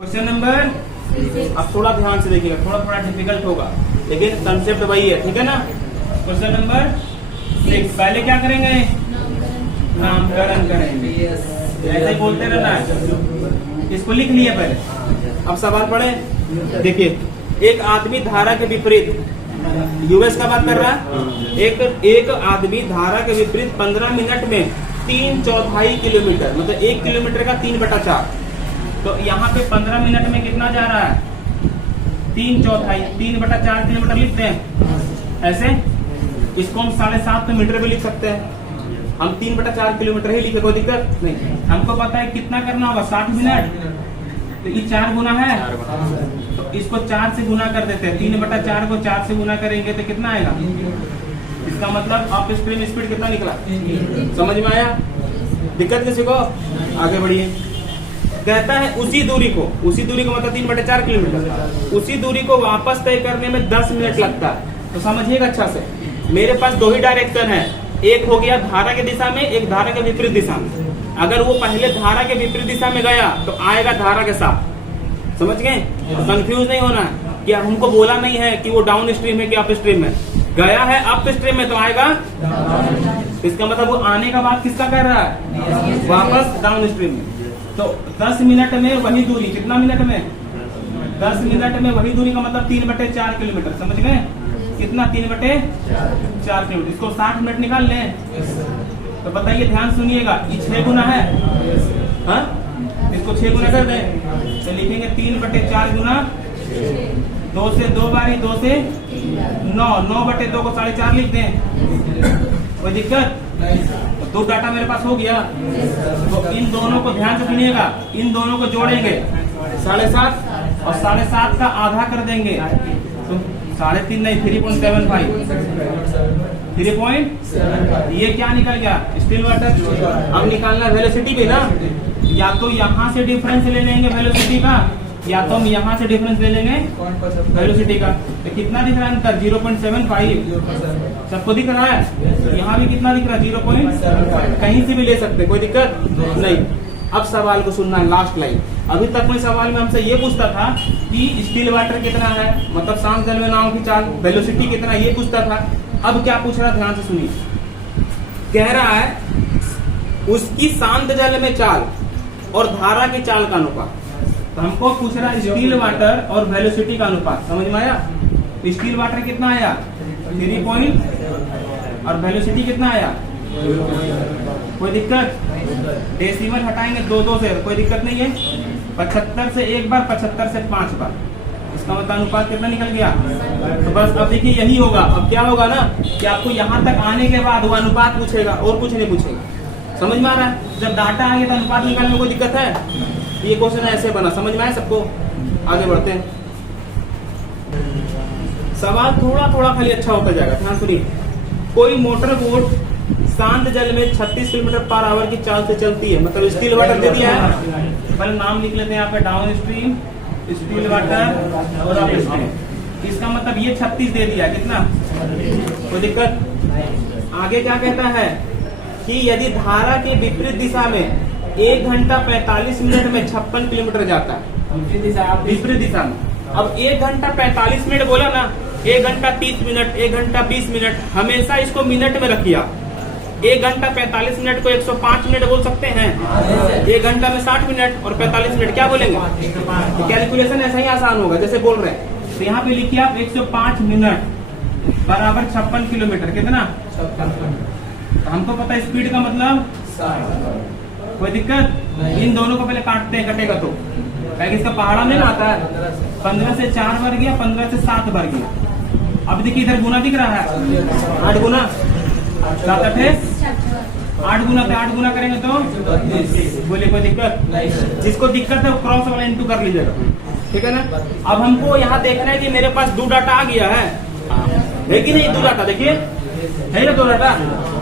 Question number, अब थोड़ा ध्यान से देखिएगा, थोड़ा डिफिकल्ट होगा लेकिन कंसेप्ट वही है, ठीक है ना। क्वेश्चन नंबर 6, पहले क्या करेंगे? नामकरण करेंगे, ऐसे ही बोलते रहना है। इसको लिख लिए पहले, अब सवाल पढ़े। देखिए, एक आदमी धारा के विपरीत, यूएस का बात कर रहा है, एक आदमी धारा के विपरीत 15 मिनट में 3/4 किलोमीटर, मतलब 1 किलोमीटर का 3/4, तो यहाँ पे 15 मिनट में कितना जा रहा है? 3/4, 3/4 किलोमीटर लिखते हैं ऐसे। इसको हम 7.5 मीटर भी लिख सकते हैं। हम 3/4 किलोमीटर ही लिखे, कोई दिक्कत नहीं। हमको पता है कितना करना होगा, 60 मिनट, तो ये 4 गुना है, तो इसको 4 से गुना कर देते हैं। 3/4 को 4 से गुना करेंगे तो कितना आएगा? इसका मतलब अप स्ट्रीम स्पीड कितना निकला? समझ में आया? दिक्कत किसी को? आगे बढ़िए। कहता है उसी दूरी को मतलब 3/4 किलोमीटर, उसी दूरी को वापस तय करने में 10 मिनट लगता है। तो समझिएगा अच्छा से, मेरे पास 2 ही डायरेक्शन है, एक हो गया धारा की दिशा में, एक धारा के विपरीत दिशा में। अगर वो पहले धारा के विपरीत दिशा में गया तो आएगा धारा के साथ, समझ गए? तो कंफ्यूज नहीं होना कि हमको बोला नहीं है कि वो डाउन स्ट्रीम है कि अप स्ट्रीम में। गया है अप स्ट्रीम में तो आएगा, इसका मतलब वो आने का बाद किसका कर रहा है? वापस डाउन स्ट्रीम में। तो 10 मिनट में वही दूरी, कितना मिनट में? 10 मिनट में वही दूरी का मतलब 3/4 किलोमीटर, समझ गए? कितना? 3/4 किलोमीटर। इसको 60 मिनट निकाल लें तो बताइए, ध्यान सुनिएगा, ये 6 गुना है, हाँ? इसको 6 गुना कर दें तो लिखेंगे 3/4 गुना 2 से 2 बारी 2 से 9, 9/2 को 4.5 लिख दें, कोई दिक्कत? 2 डाटा मेरे पास हो गया। तो इन दोनों को ध्यान से सुनिएगा, इन दोनों को जोड़ेंगे 7.5 और 7.5 का आधा कर देंगे तो 3.5 नहीं, 3.75, 3. ये क्या निकल गया? Still water. अब निकालना वेलोसिटी भी ना, या तो यहाँ से डिफरेंस ले लेंगे वेलोसिटी का, या तो हम यहाँ से डिफरेंस ले लेंगे वेलोसिटी का। तो कितना दिख रहा है अंतर? 0.75। सबको दिख रहा है? यहाँ भी कितना दिख रहा है? 0.75। कहीं से भी ले सकते, कोई दिक्कत नहीं। अब सवाल को सुनना, लास्ट लाइन। अभी तक में सवाल में हमसे ये पूछता था कि स्टिल वाटर कितना है, मतलब शांत जल में नाव की चाल, वेलोसिटी कितना, ये पूछता था। अब क्या पूछ रहा है, ध्यान से सुनिए। कह रहा है उसकी शांत जल में चाल और धारा की चाल का अनुपात। तो हमको पूछ रहा है स्टिल वाटर और वेलोसिटी का अनुपात, समझ में आया? स्टिल वाटर कितना आया? 3 और वेलोसिटी कितना आया? कोई दिक्कत? डेसिमल हटाएंगे 2 से, कोई दिक्कत नहीं है। 75 से 1 बार, 75 से 5 बार, इसका मतलब अनुपात कितना निकल गया? तो बस अब देखिए यही होगा। अब क्या होगा ना कि आपको यहाँ तक आने के बाद वो अनुपात पूछेगा और कुछ नहीं पूछेगा। समझ में आ रहा है? जब डाटा आ गया तो अनुपात निकालने में कोई दिक्कत है? ये क्वेश्चन ऐसे बना, समझ में आया सबको? आगे बढ़ते हैं। सवाल थोड़ा खाली अच्छा होता जाएगा, ध्यान सुनिए। कोई मोटर बोट शांत जल में 36 किलोमीटर/आवर की चाल से चलती है, मतलब स्टिल वाटर दे दिया है। पहले नाम लिख लेते हैं यहाँ पे, डाउन स्ट्रीम, स्टिल वाटर और अप स्ट्रीम। इसका मतलब ये 36 दे दिया, कितना? कोई दिक्कत? आगे क्या कहता है कि यदि धारा के विपरीत दिशा में 1 घंटा 45 मिनट में 56 किलोमीटर जाता है, विपरीत दिशा में। अब 1 घंटा 45 मिनट बोला ना, 1 घंटा 30 मिनट, 1 घंटा 20 मिनट, हमेशा इसको मिनट में रखिए। 1 घंटा 45 मिनट को 105 मिनट बोल सकते हैं। 1 घंटा में 60 मिनट और 45 मिनट क्या बोलेंगे? तो कैलकुलेशन ऐसा ही आसान होगा जैसे बोल रहे हैं। तो यहाँ पे लिखिए आप 105 मिनट बराबर 56 किलोमीटर, कितना? तो हमको पता है स्पीड का मतलब, कोई दिक्कत? इन दोनों को पहले काटते हैं, कटेगा तो इसका पहाड़ा नहीं ना आता है। 15 से 4 बार गया, 15 से 7 बार गया। अब देखिए इधर गुना दिख रहा है, 8 गुना 7 8 8 गुना पे 8 गुना करेंगे तो बोलिए, कोई दिक्कत? जिसको दिक्कत है वो क्रॉस वाला इंटू कर लीजिएगा, ठीक है ना। अब हमको यहाँ देखना है कि मेरे पास 2 डाटा आ गया है कि नहीं? 2 डाटा देखिए है ना, 2 डाटा।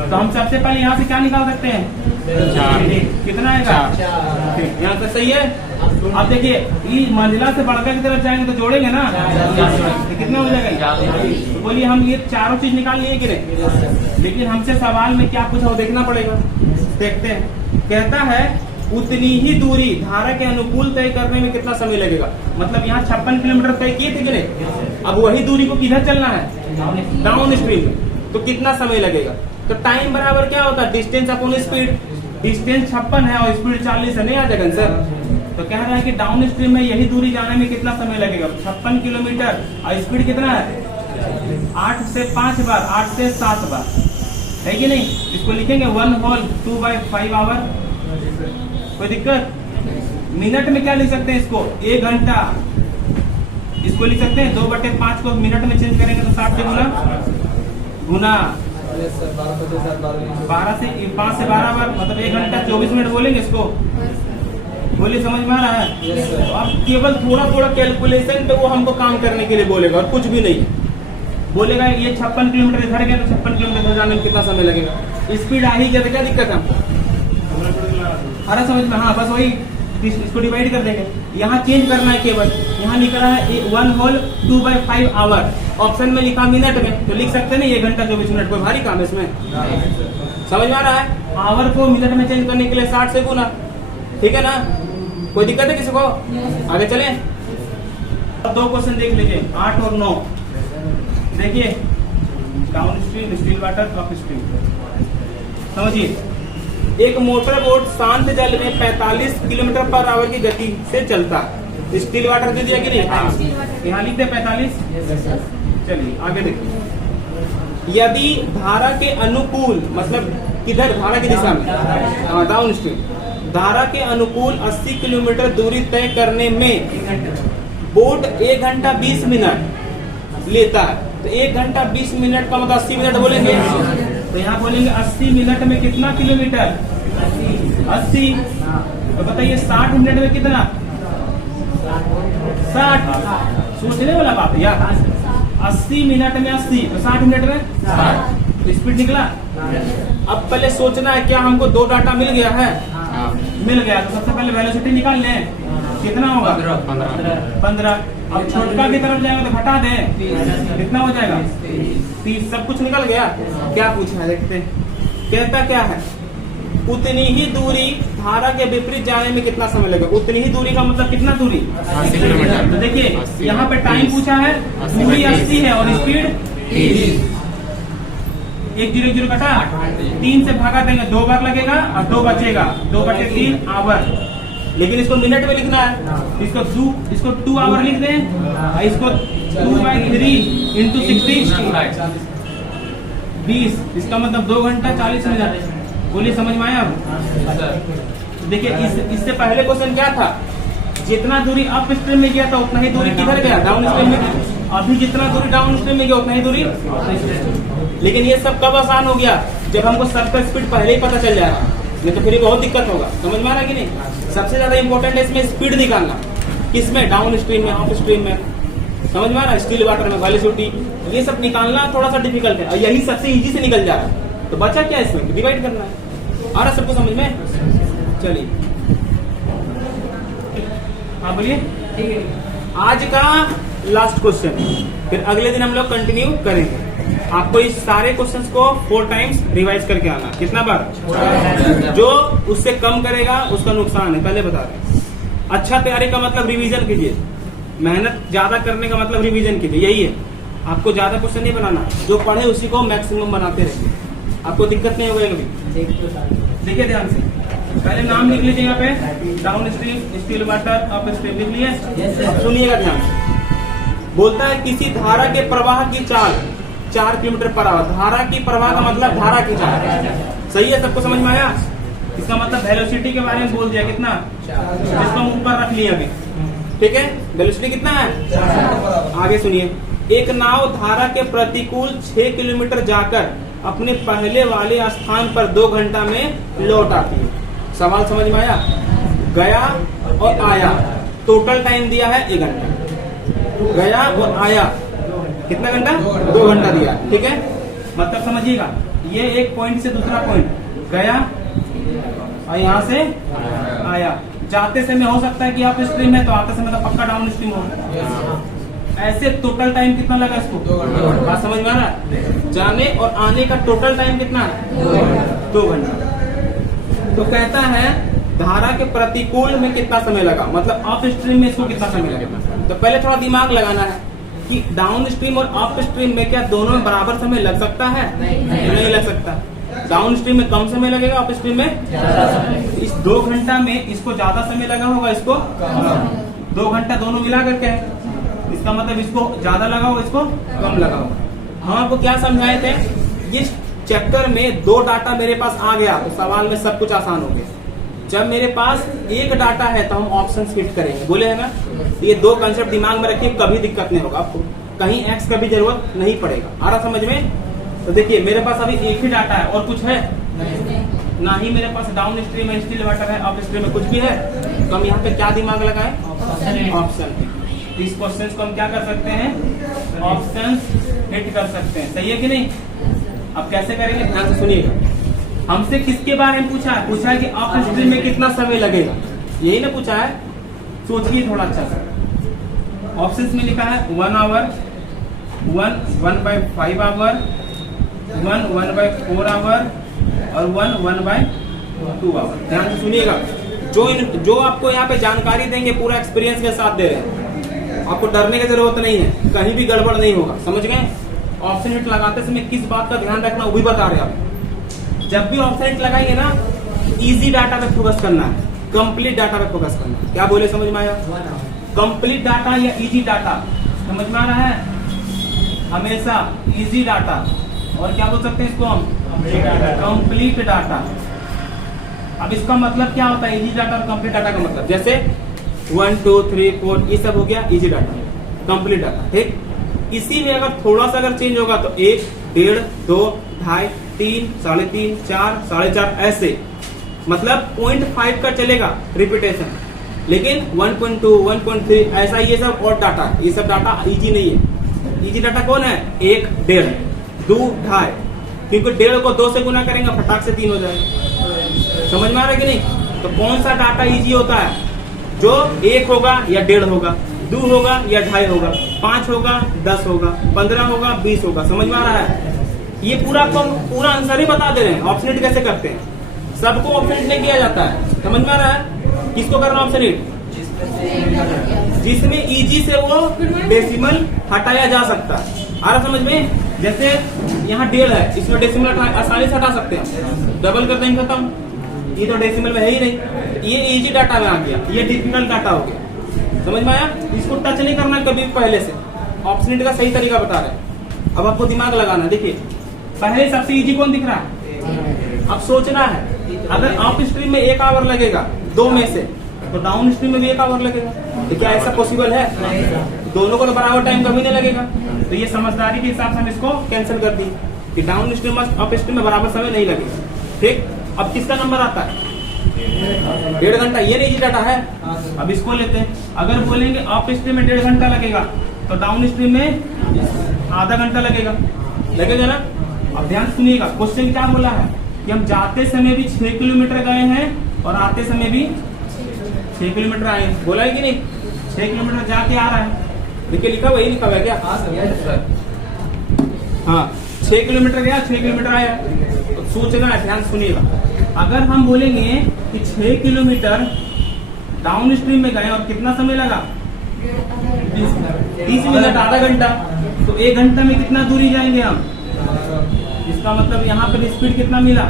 तो हम सबसे पहले यहाँ से क्या निकाल सकते हैं? 4। कितना आएगा? यहाँ तक सही है। अब देखिए ये मंजिला से बढ़कर की तरफ जाएंगे तो जोड़ेंगे ना, तो कितना हो जाएगा? तो बोलिए हम ये चारों चीज निकाल लिए कि नहीं? लेकिन हमसे सवाल में क्या पूछा वो देखना पड़ेगा, देखते हैं। कहता है उतनी ही दूरी धारा के अनुकूल तय करने में कितना समय लगेगा। मतलब यहाँ 56 किलोमीटर तय किए थे कि नहीं, अब वही दूरी को किधर चलना है, डाउन स्ट्रीम में, तो कितना समय लगेगा। तो टाइम बराबर क्या होता है, डिस्टेंस अपॉन स्पीड। डिस्टेंस 56 है और स्पीड 40 है, नहीं आ जाएगा सर। तो कह रहा है कि डाउन स्ट्रीम में यही दूरी जाने में कितना समय लगेगा, 56 किलोमीटर, और स्पीड कितना है 8 से 5 बार, 8 से 7 बार, है कि नहीं। इसको लिखेंगे 1 होल 2/5 आवर। कोई दिक्कत। मिनट में क्या लिख सकते हैं इसको, 1 घंटा। इसको लिख सकते हैं 2/5 को मिनट में चेंज करेंगे तो 60 से गुना 12 से 5 से 12 बार, मतलब 1 घंटा 24 मिनट बोलेंगे इसको। बोलिए समझ में आ रहा है। तो अब केवल थोड़ा थोड़ा कैलकुलेशन पे वो हमको काम करने के लिए बोलेगा और कुछ भी नहीं बोलेगा। ये 56 किलोमीटर इधर गया तो 56 किलोमीटर जाने में कितना समय लगेगा। स्पीड आ ही गया तो क्या दिक्कत है हमको, अरे समझ में। हाँ बस वही, इसको डिवाइड कर देंगे। यहाँ चेंज करना है केवल, यहाँ लिख रहा है 1 होल 2/5 आवर, ऑप्शन में लिखा मिनट में, तो लिख सकते नहीं 1 घंटा 24 मिनट, कोई भारी काम है इसमें। समझ में आ रहा है। आवर को मिनट में चेंज करने के लिए 60 से गुना, ठीक है ना। कोई दिक्कत है किसी को, आगे चले। अब 2 क्वेश्चन देख लीजिए, 8 और 9। देखिए down stream, still water, up stream. समझिए, एक मोटर बोट शांत जल में 45 किलोमीटर पर आवर की गति से चलता है। स्टील वाटर दे दिया कि नहीं, यहाँ लिख दे 45। चलिए आगे देखिए। यदि धारा के अनुकूल, मतलब किधर, धारा की दिशा में, डाउन स्ट्रीम, धारा के अनुकूल 80 किलोमीटर दूरी तय करने में बोट 1 घंटा 20 मिनट लेता है। तो 1 घंटा 20 मिनट का मतलब 80 मिनट बोलेंगे। तो यहाँ बोलेंगे 80 मिनट में कितना किलोमीटर, 80। तो बताइए 60 मिनट में कितना, 60। सोचने वाला बात यार, 80 मिनट में 80, तो 60 मिनट में 60, तो स्पीड निकला। अब पहले सोचना है क्या हमको 2 डाटा मिल गया है, मिल गया। तो सबसे पहले वेलोसिटी निकाल लें, कितना होगा 15। अब छोटका की तरफ जाएगा तो घटा दें, कितना हो जाएगा 30। सब कुछ निकल गया। क्या पूछा है देखते हैं, कहता क्या है, उतनी ही दूरी धारा के विपरीत जाने में कितना समय लगेगा। उतनी ही दूरी का मतलब कितना दूरी, 80 किलोमीटर। तो देखिए यहाँ पे टाइम पूछा है, दूरी 80 है और स्पीड 30। 1 0 0 कटा, 3 से भागा देंगे, 2 बार लगेगा और 2 बचेगा, 2/3 आवर। लेकिन इसको मिनट में लिखना है, इसको 2 आवर लिख दें, इसको 2/3 इंटू 60 20, इसका मतलब 2 घंटा 40 मिनट। बोलिए समझ में आया। देखिए इससे पहले क्वेश्चन क्या था, जितना दूरी अप स्ट्रीम में गया था उतना ही दूरी किधर गया, डाउन स्ट्रीम में। अभी जितना दूरी डाउन स्ट्रीम में गया उतना ही दूरी। लेकिन ये सब कब आसान हो गया, जब हमको सबका स्पीड पहले ही पता चल जाएगा, नहीं तो फिर बहुत दिक्कत होगा। समझ में आ रहा है कि नहीं। सबसे ज्यादा इंपॉर्टेंट है इसमें स्पीड निकालना, किसमें, डाउन स्ट्रीम में, अप स्ट्रीम में। समझ में आ रहा है। स्टील वाटर में वेलोसिटी, ये सब निकालना थोड़ा सा डिफिकल्ट है और यही सबसे इजी से निकल जा रहा है। तो बचा क्या इसमें, डिवाइड करना है। आ रहा सबको समझ में। चलिए हाँ बोलिए। आज का लास्ट क्वेश्चन, फिर अगले दिन हम लोग कंटिन्यू करेंगे। आपको इस सारे क्वेश्चंस को 4 टाइम्स रिवाइज करके आना। कितना बार, जो उससे कम करेगा उसका नुकसान है, पहले बता रहे। अच्छा तैयारी का मतलब रिवीजन कीजिए, मेहनत ज्यादा करने का मतलब रिवीजन कीजिए, यही है। आपको ज्यादा क्वेश्चन नहीं बनाना, जो पढ़े उसी को मैक्सिमम बनाते रहिए, आपको दिक्कत नहीं होगी कभी। देखिए ध्यान से, पहले नाम लिख लीजिए यहाँ पे, down stream, still water, up stream लिख लिए। सुनिएगा ध्यान से। बोलता है किसी धारा के प्रवाह की चाल 4 किलोमीटर पर आवर। धारा की प्रवाह का मतलब धारा की चाल, सही है, सबको समझ में आया। इसका मतलब वेलोसिटी के बारे में बोल दिया, कितना, जिसको हम ऊपर रख लिया अभी, ठीक है। वेलोसिटी कितना है, आगे सुनिए। एक नाव धारा के प्रतिकूल 6 किलोमीटर जाकर अपने पहले वाले स्थान पर 2 घंटा में लौट आती है। सवाल समझ में आया। गया और आया, टोटल टाइम दिया है 1 घंटा। गया और आया कितना घंटा, 2 घंटा दिया, ठीक है। मतलब समझिएगा, ये एक पॉइंट से दूसरा पॉइंट गया और यहाँ से आया। जाते समय हो सकता है कि आप स्ट्रीम है तो आते समय तो पक्का डाउन स्ट्रीम होगा। ऐसे टोटल टाइम कितना लगा इसको, 2 घंटा। बात समझ में आ रहा है। जाने और आने का टोटल टाइम कितना है, 2 घंटा। तो कहता है धारा के प्रतिकूल में कितना समय लगा, मतलब अप स्ट्रीम में इसको कितना समय लगेगा। तो पहले थोड़ा दिमाग लगाना है कि डाउन स्ट्रीम और अप स्ट्रीम में क्या दोनों में बराबर समय लग सकता है? नहीं लग सकता। डाउन स्ट्रीम में कम समय लगेगा, अप स्ट्रीम में इस 2 घंटा में इसको ज्यादा समय लगा होगा, इसको 2 घंटा दोनों मिला करके, इसका मतलब इसको ज्यादा लगा होगा, इसको कम लगा होगा। हम आपको क्या समझाए थे, इस चैप्टर में 2 डाटा मेरे पास आ गया तो सवाल में सब कुछ आसान हो गया। जब मेरे पास 1 डाटा है तो हम ऑप्शन स्किप करेंगे, बोले है ना। ये 2 कंसेप्ट दिमाग में रखिए, कभी दिक्कत नहीं होगा आपको, कहीं एक्स का भी जरूरत नहीं पड़ेगा। आ रहा समझ में? तो देखिए मेरे पास अभी 1 ही डाटा है और कुछ है ना ही मेरे पास डाउन स्ट्रीम में स्टिल वाटर है, अप स्ट्रीम में कुछ भी है। तो हम यहाँ पे क्या दिमाग लगाए? ऑप्शन। इस क्वेश्चन को हम क्या कर सकते हैं? ऑप्शन हिट कर सकते हैं, सही है कि नहीं? अब कैसे करेंगे, ध्यान से सुनिएगा। हमसे किसके बारे में पूछा है? पूछा है कि अप स्ट्रीम में कितना समय लगेगा, यही ना पूछा है। सोचिए थोड़ा अच्छा से। ऑप्शंस में लिखा है 1 आवर, 1/5 आवर, 1/4 आवर और 1/2 आवर। ध्यान से सुनिएगा, जो आपको यहाँ पे जानकारी देंगे पूरा एक्सपीरियंस के साथ दे रहे हैं, आपको डरने की जरूरत नहीं है, कहीं भी गड़बड़ नहीं होगा, समझ गए? ऑप्शन हिट लगाते समय किस बात का ध्यान रखना वो भी बता रहे हैं आप। जब भी ऑप्शन हिट लगाएंगे ना, इजी डाटा पे फोकस करना है, कंप्लीट डाटा पे फोकस करना है। क्या बोले, समझ में आया? कंप्लीट डाटा या इजी डाटा, समझ में आ रहा है? हमेशा इजी डाटा, और क्या बोल सकते हैं इसको हम? Complete data. अब इसका मतलब क्या होता है इजी डाटा और कंप्लीट डाटा का मतलब? जैसे 1 2 3 4 ये सब हो गया इजी डाटा, कंप्लीट डाटा, ठीक। इसी में अगर थोड़ा सा अगर चेंज होगा तो 1, 1.5, 2, 2.5, 3, 3.5, 4, 4.5 ऐसे, मतलब 0.5 का चलेगा रिपीटेशन, लेकिन 1.2, 1.3 ऐसा ये सब और डाटा, ये सब डाटा इजी नहीं है। इजी डाटा कौन है? 1, 1.5, 2, 2.5, क्योंकि 1.5 को 2 से गुना करेंगे फटाक से 3 हो जाएगा। समझ में आ रहा है कि नहीं? तो कौन सा डाटा इजी होता है? जो 1 होगा या 1.5 होगा, 2 होगा या 2.5 होगा, 5 होगा, 10 होगा, 15 होगा, 20 होगा। समझ में आ रहा है? ये पूरा आपको पूरा आंसर ही बता दे रहे हैं। ऑप्शन हिट कैसे करते हैं? सबको ऑप्शन हिट नहीं किया जाता है, समझ में आ रहा है? किसको करना ऑप्शन हिट? जिसमें इजी से वो डेसिमल हटाया जा सकता है। आ रहा समझ में? जैसे यहाँ 1.5 है, इसमें डेसिमल आसानी से हटा सकते हैं, डबल कर देंगे खत्म। ये तो डेसिमल में है ही नहीं, ये इजी डाटा में आ गया, ये डिफिकल्ट डाटा हो गया। समझ में आया? इसको टच नहीं करना कभी पहले से, ऑप्शन हिट का सही तरीका बता रहे हैं। अब आपको दिमाग लगाना, देखिए पहले सबसे इजी कौन दिख रहा है? अब सोचना है, अगर अप स्ट्रीम में 1 आवर लगेगा 2 में से, तो डाउन स्ट्रीम में भी 1 आवर लगेगा। तो क्या ऐसा पॉसिबल है? दोनों को तो बराबर टाइम कभी नहीं लगेगा। तो ये समझदारी के हिसाब से हम इसको कैंसिल कर दी कि डाउन स्ट्रीम और अप स्ट्रीम में बराबर समय नहीं लगेगा, ठीक। अब किसका नंबर आता है? 1.5 घंटा। ये नहीं डाटा है, अब इसको लेते हैं। अगर बोलेंगे अप स्ट्रीम में 1.5 घंटा लगेगा तो डाउन स्ट्रीम में आधा घंटा लगेगा ना? अब ध्यान सुनिएगा, क्वेश्चन क्या बोला है कि हम जाते समय भी 6 किलोमीटर गए हैं और आते समय भी 6 किलोमीटर आए। बोला है कि नहीं? 6 किलोमीटर जाके आ रहा है, देखिए लिखा हुआ, यही लिखा हुआ है क्या? हाँ, 6 किलोमीटर गया, 6 किलोमीटर आया। तो सोचना है, ध्यान सुनिएगा। अगर हम बोलेंगे कि 6 किलोमीटर डाउन स्ट्रीम में गए और कितना समय लगा? 30 मिनट, आधा घंटा। तो 1 घंटा में कितना दूरी जाएंगे हम? इसका मतलब यहाँ पर स्पीड कितना मिला?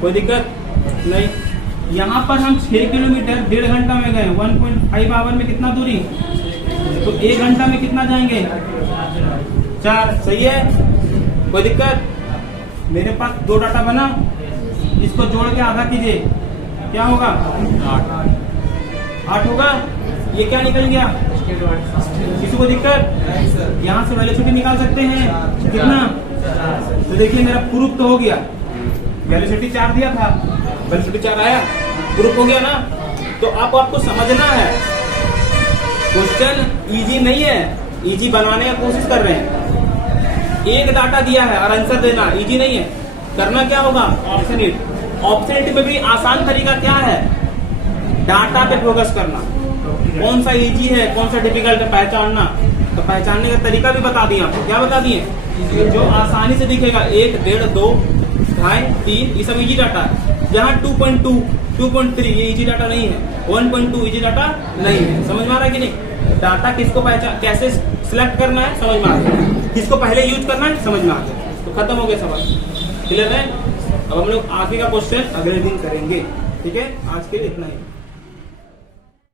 कोई दिक्कत नहीं। यहाँ पर हम 6 किलोमीटर 1.5 घंटा में गए, 1.5 आवर में कितना दूरी? तो 1 घंटा में कितना जाएंगे? 4। सही है, कोई दिक्कत? मेरे पास 2 डाटा बना, इसको जोड़ के आधा कीजिए, क्या होगा? 8 होगा। ये क्या निकल गया? किसी को दिक्कत? यहाँ से वेलोसिटी निकाल सकते हैं, कितना? तो देखिए मेरा प्रूफ तो हो गया, वेलोसिटी 4 दिया था, वेलोसिटी 4 आया, प्रूफ हो गया ना। तो आपको समझना है, क्वेश्चन इजी नहीं है, इजी बनाने की कोशिश कर रहे हैं। एक डाटा दिया है और आंसर देना इजी नहीं है। करना क्या होगा? Option hit. ऑप्शन हिट में भी आसान तरीका क्या है? डाटा पे फोकस करना, कौन सा इजी है कौन सा डिफिकल्ट है पहचानना। तो पहचानने का तरीका भी बता दिया आपको। क्या बता दिए? जो आसानी से दिखेगा 1, 1.5, 2, 2.5, 3, ये सब इजी डाटा है। जहाँ 2.2 2.3 ये इजी डाटा नहीं है, 1.2 इजी डाटा नहीं है। समझ में आ रहा है कि नहीं? डाटा किसको पहचान कैसे सिलेक्ट करना है समझ में आ गया, किसको पहले यूज करना है समझ में आ गया। तो खत्म हो गया सवाल, क्लियर है। अब हम लोग आगे का क्वेश्चन अगले दिन करेंगे, ठीक है। आज के लिए इतना ही।